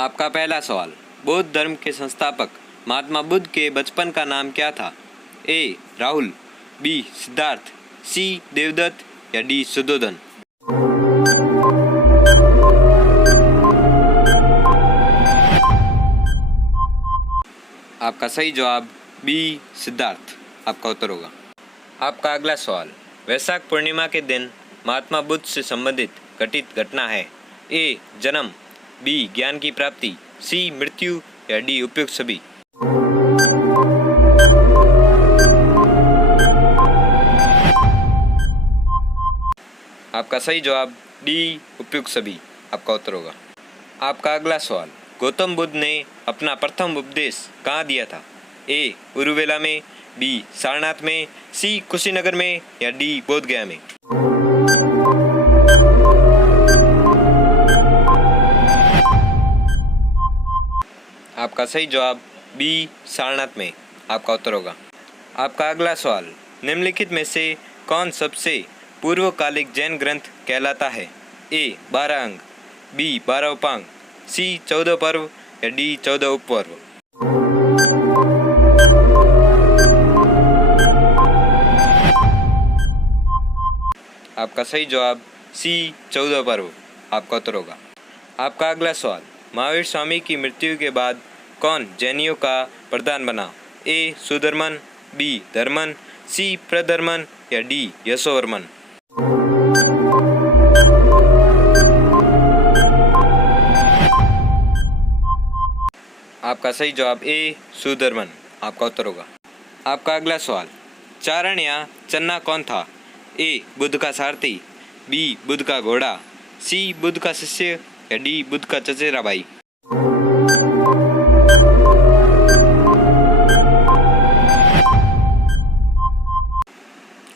आपका पहला सवाल, बौद्ध धर्म के संस्थापक महात्मा बुद्ध के बचपन का नाम क्या था? ए. राहुल, बी. सिद्धार्थ, सी. देवदत्त या डी. सुद्धोधन। आपका सही जवाब बी. सिद्धार्थ आपका उत्तर होगा। आपका अगला सवाल, वैशाख पूर्णिमा के दिन महात्मा बुद्ध से संबंधित घटित घटना है? ए. जन्म, बी. ज्ञान की प्राप्ति, सी. मृत्यु या डी. उपयुक्त सभी। आपका सही जवाब डी. उपयुक्त सभी आपका उत्तर होगा। आपका अगला सवाल, गौतम बुद्ध ने अपना प्रथम उपदेश कहाँ दिया था? ए. उरुवेला में, बी. सारनाथ में, सी. कुशीनगर में या डी. बोधगया में। आपका सही जवाब बी. सारनाथ में आपका उत्तर होगा। आपका अगला सवाल, निम्नलिखित में से कौन सबसे पूर्वकालिक जैन ग्रंथ कहलाता है? ए. 12 अंग, बी. 12 उपांग, सी. 14 पर्व या डी. 14 उपपर्व। आपका सही जवाब सी. 14 पर्व आपका उत्तर होगा। आपका अगला सवाल, महावीर स्वामी की मृत्यु के बाद कौन जैनियों का प्रधान बना? ए. सुधर्मन, बी. धर्मन, सी. प्रधर्मन या डी. यशोवर्मन। आपका सही जवाब ए. सुधर्मन आपका उत्तर होगा। आपका अगला सवाल, चारण या चन्ना कौन था? ए. बुद्ध का सारथी, बी. बुद्ध का घोड़ा, सी. बुद्ध का शिष्य या डी. बुद्ध का चचेरा भाई।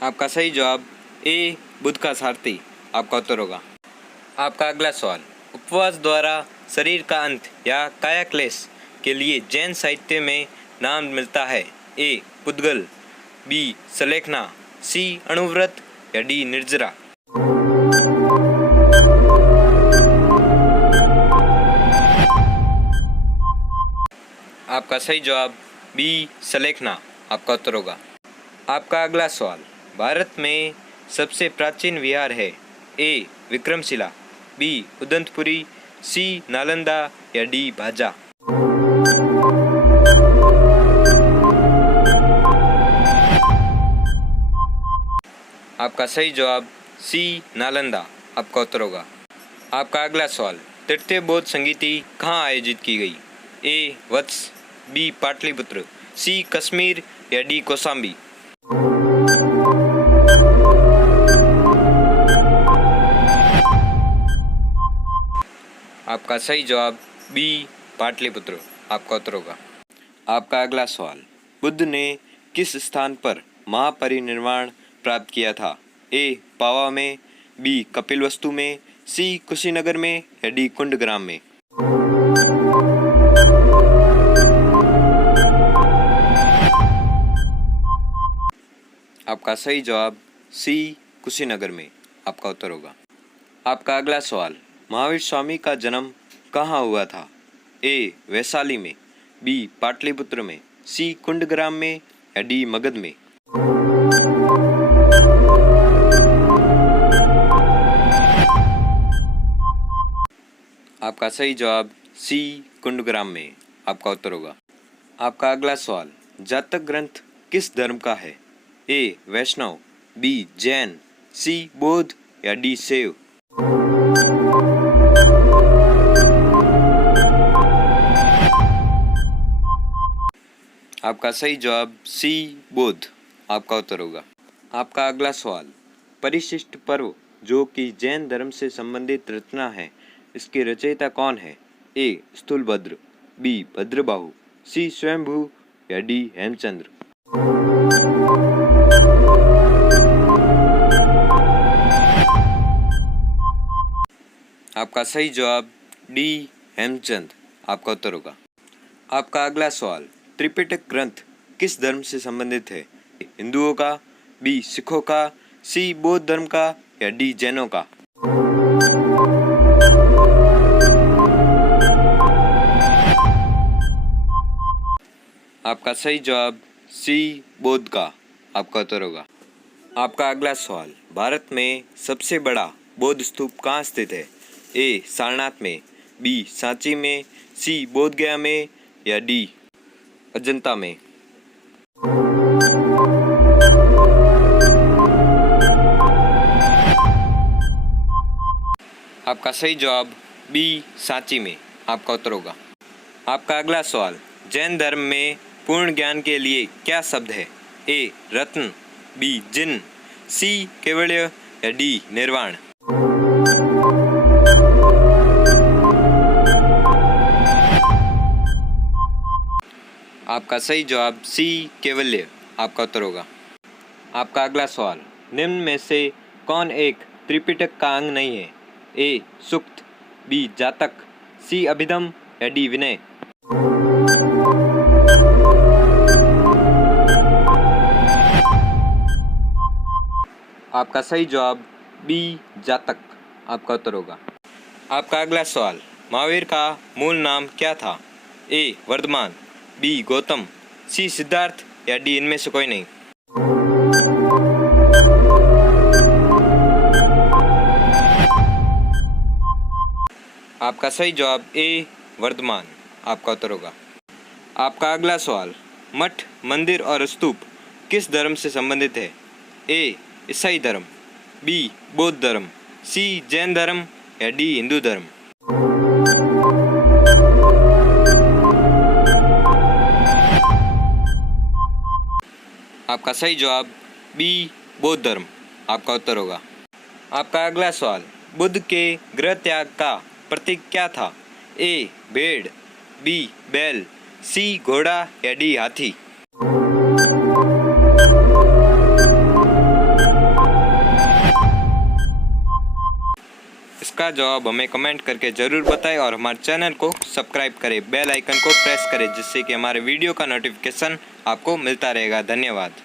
आपका सही जवाब ए. बुद्ध का सारथी आपका उत्तर होगा। आपका अगला सवाल, उपवास द्वारा शरीर का अंत या कायाक्लेश के लिए जैन साहित्य में नाम मिलता है? ए. पुद्गल, बी. सलेखना, सी. अणुव्रत या डी. निर्जरा। आपका सही जवाब बी. सलेखना आपका उत्तर होगा। आपका अगला सवाल, भारत में सबसे प्राचीन विहार है? ए. विक्रमशिला, बी. उदंतपुरी, सी. नालंदा या डी. भाजा। आपका सही जवाब सी. नालंदा आपका उत्तर होगा। आपका अगला सवाल, तृतीय बौद्ध संगीति कहाँ आयोजित की गई? ए. वत्स, बी. पाटलिपुत्र, सी. कश्मीर या डी. कौशाम्बी। आपका सही जवाब बी. पाटलिपुत्र आपका उत्तर होगा। आपका अगला सवाल, बुद्ध ने किस स्थान पर महापरिनिर्वाण प्राप्त किया था? ए. पावा में, बी. कपिलवस्तु में, सी. कुशीनगर में या डी. कुंडग्राम में। आपका सही जवाब सी. कुशीनगर में आपका उत्तर होगा। आपका अगला सवाल, महावीर स्वामी का जन्म कहाँ हुआ था? ए. वैशाली में, बी. पाटलिपुत्र में, सी. कुंडग्राम में या डी. मगध में। आपका सही जवाब सी. कुंडग्राम में आपका उत्तर होगा। आपका अगला सवाल, जातक ग्रंथ किस धर्म का है? ए. वैष्णव, बी. जैन, सी. बौद्ध या डी. शैव। आपका सही जवाब सी. बौद्ध आपका उत्तर होगा। आपका अगला सवाल, परिशिष्ट पर्व जो कि जैन धर्म से संबंधित रचना है, इसके रचयिता कौन है? ए. स्थूलभद्र, बी. भद्रबाहु, सी. स्वयंभू या डी. हेमचंद्र। आपका सही जवाब डी. हेमचंद आपका उत्तर होगा। आपका अगला सवाल, त्रिपिटक ग्रंथ किस धर्म से संबंधित है? हिंदुओं का, बी. सिखों का, सी. बौद्ध धर्म का या डी. जैनों का। आपका सही जवाब सी बौद्ध का। आपका उत्तर होगा। आपका अगला सवाल, भारत में सबसे बड़ा बौद्ध स्तूप कहाँ स्थित है? ए सारनाथ में, बी सांची में, सी बोध गया में या डी अजंता में। आपका सही जवाब बी सांची में। आपका उत्तर होगा। आपका अगला सवाल, जैन धर्म में पूर्ण ज्ञान के लिए क्या शब्द है? ए रत्न, बी जिन, सी केवल्य या डी निर्वाण। आपका सही जवाब सी केवल्य। आपका उत्तर होगा। आपका अगला सवाल, निम्न में से कौन एक त्रिपिटक का अंग नहीं है? ए सूक्त, बी जातक, सी अभिधम या डी विनय। आपका सही जवाब बी जातक। आपका उत्तर होगा। आपका अगला सवाल, महावीर का मूल नाम क्या था? ए वर्धमान, बी गौतम, सी सिद्धार्थ या डी इनमें से कोई नहीं। आपका सही जवाब ए वर्धमान। आपका उत्तर होगा। आपका अगला सवाल, मठ, मंदिर और स्तूप किस धर्म से संबंधित है? ए ईसाई धर्म, बी बौद्ध धर्म, सी जैन धर्म या डी हिंदू धर्म। आपका सही जवाब बी बौद्ध धर्म। आपका उत्तर होगा। आपका अगला सवाल, बुद्ध के गृह त्याग का प्रतीक क्या था? ए भेड़, बी बैल, सी घोड़ा या डी हाथी। इसका जवाब हमें कमेंट करके ज़रूर बताएं और हमारे चैनल को सब्सक्राइब करें, बेल आइकन को प्रेस करें, जिससे कि हमारे वीडियो का नोटिफिकेशन आपको मिलता रहेगा। धन्यवाद।